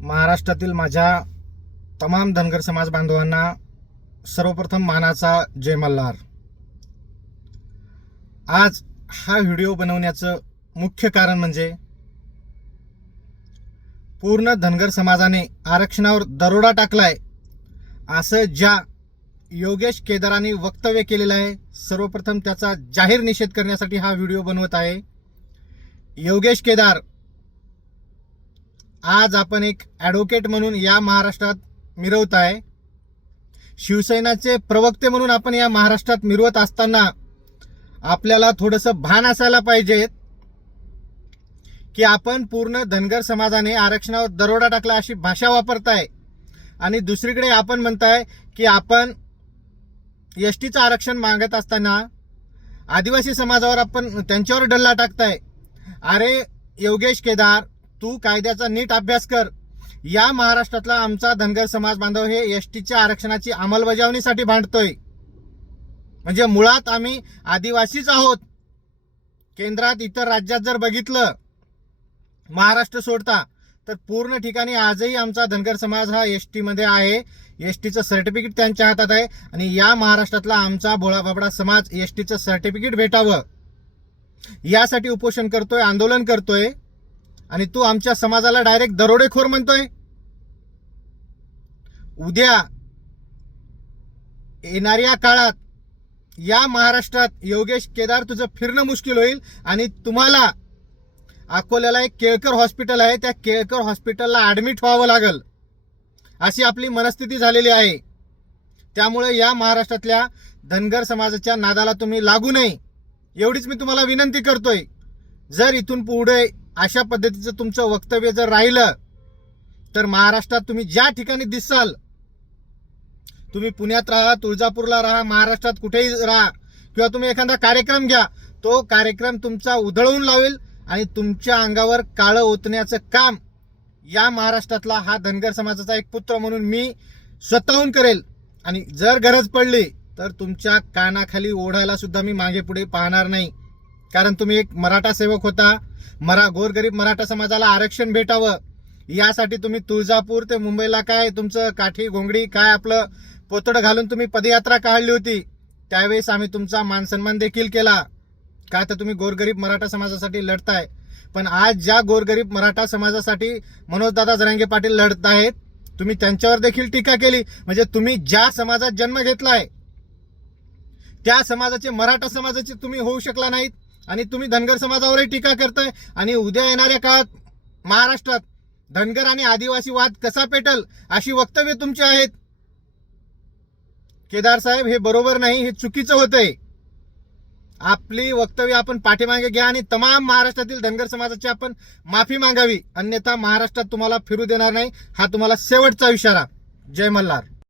महाराष्ट्रातील माझ्या तमाम धनगर समाज बांधवांना सर्वप्रथम मानाचा जय मल्हार. आज हा व्हिडिओ बनवण्याचं मुख्य कारण म्हणजे पूर्ण धनगर समाजाने आरक्षणावर दरोडा टाकलाय असं ज्या योगेश केदारांनी वक्तव्य केलेलं आहे सर्वप्रथम त्याचा जाहीर निषेध करण्यासाठी हा व्हिडिओ बनवत आहे. योगेश केदार आज आपण एक ॲडव्होकेट म्हणून या महाराष्ट्रात मिरवत आहे शिवसेनाचे प्रवक्ते म्हणून आपण या महाराष्ट्रात मिरवत असताना आपल्याला थोडंसं भान असायला पाहिजे. की आपण पूर्ण धनगर समाजाने आरक्षणावर दरोडा टाकला अशी भाषा वापरताय. आणि दुसरीकडे आपण म्हणताय की आपण एस टीचं आरक्षण मागत असताना आदिवासी समाजावर आपण त्यांच्यावर डल्ला टाकताय. अरे योगेश केदार तू कायद्याचा नीट अभ्यास कर. या महाराष्ट्रातला आमचा धनगर समाज बांधव हे एस टीच्या आरक्षणाची अंमलबजावणीसाठी भांडतोय. म्हणजे मुळात आम्ही आदिवासीच आहोत. केंद्रात इतर राज्यात जर बघितलं महाराष्ट्र सोडता तर पूर्ण ठिकाणी आजही आमचा धनगर समाज हा एसमध्ये आहे. एस टीचं सर्टिफिकेट त्यांच्या हातात आहे आणि या महाराष्ट्रातला आमचा भोळा बाबडा समाज एस टीचं सर्टिफिकेट भेटावं. यासाठी उपोषण करतोय आंदोलन करतोय. आणि तू आमच्या समाजाला डायरेक्ट दरोडेखोर म्हणतोय? उद्या येणाऱ्या काळात या महाराष्ट्रात योगेश केदार तुझं फिरणं मुश्किल होईल आणि तुम्हाला अकोल्याला एक केळकर हॉस्पिटल आहे. त्या केळकर हॉस्पिटलला ऍडमिट व्हावं लागल. अशी आपली मनस्थिती झालेली आहे. त्यामुळे या महाराष्ट्रातल्या धनगर समाजाच्या नादाला तुम्ही लागू नये. एवढीच मी तुम्हाला विनंती करतोय. जर इथून पुढे अशा पद्धतीचं तुमचं वक्तव्य जर राहिलं तर महाराष्ट्रात तुम्ही ज्या ठिकाणी दिसाल तुम्ही पुण्यात राहा तुळजापूरला राहा महाराष्ट्रात कुठेही राहा किंवा तुम्ही एखादा कार्यक्रम घ्या तो कार्यक्रम तुमचा उधळवून लावेल आणि तुमच्या अंगावर काळं ओतण्याचं काम या महाराष्ट्रातला हा धनगर समाजाचा एक पुत्र म्हणून मी स्वतःहून करेल. आणि जर गरज पडली तर तुमच्या कानाखाली ओढायला सुद्धा मी मागे पुढे पाहणार नाही. कारण तुम्ही एक मराठा सेवक होता मरा गोरगरीब मराठा समाजाला आरक्षण भेटावं यासाठी तुम्ही तुळजापूर ते मुंबईला काय तुमचं काठी घोंगडी काय आपलं पोतड घालून तुम्ही पदयात्रा काढली होती त्यावेळेस आम्ही तुमचा मानसन्मान देखील केला. का तर तुम्ही गोरगरीब मराठा समाजासाठी लढताय पण आज ज्या गोरगरीब मराठा समाजासाठी मनोजदादा जरांगे पाटील लढत आहेत तुम्ही त्यांच्यावर देखील टीका केली. म्हणजे तुम्ही ज्या समाजात जन्म घेतलाय त्या समाजाचे मराठा समाजाचे तुम्ही होऊ शकला नाहीत. आणि तुम्ही धनगर समाजावरही टीका करताय. आणि उद्या येणाऱ्या काळात महाराष्ट्रात धनगर आणि आदिवासी वाद कसा पेटल अशी वक्तव्य तुमची आहेत. केदार साहेब हे बरोबर नाही हे चुकीचं होतंय. आपली वक्तव्य आपण पाठीमागे घ्या आणि तमाम महाराष्ट्रातील धनगर समाजाची आपण माफी मागावी. अन्यथा महाराष्ट्रात तुम्हाला फिरू देणार नाही. हा तुम्हाला शेवटचा इशारा. जय मल्हार.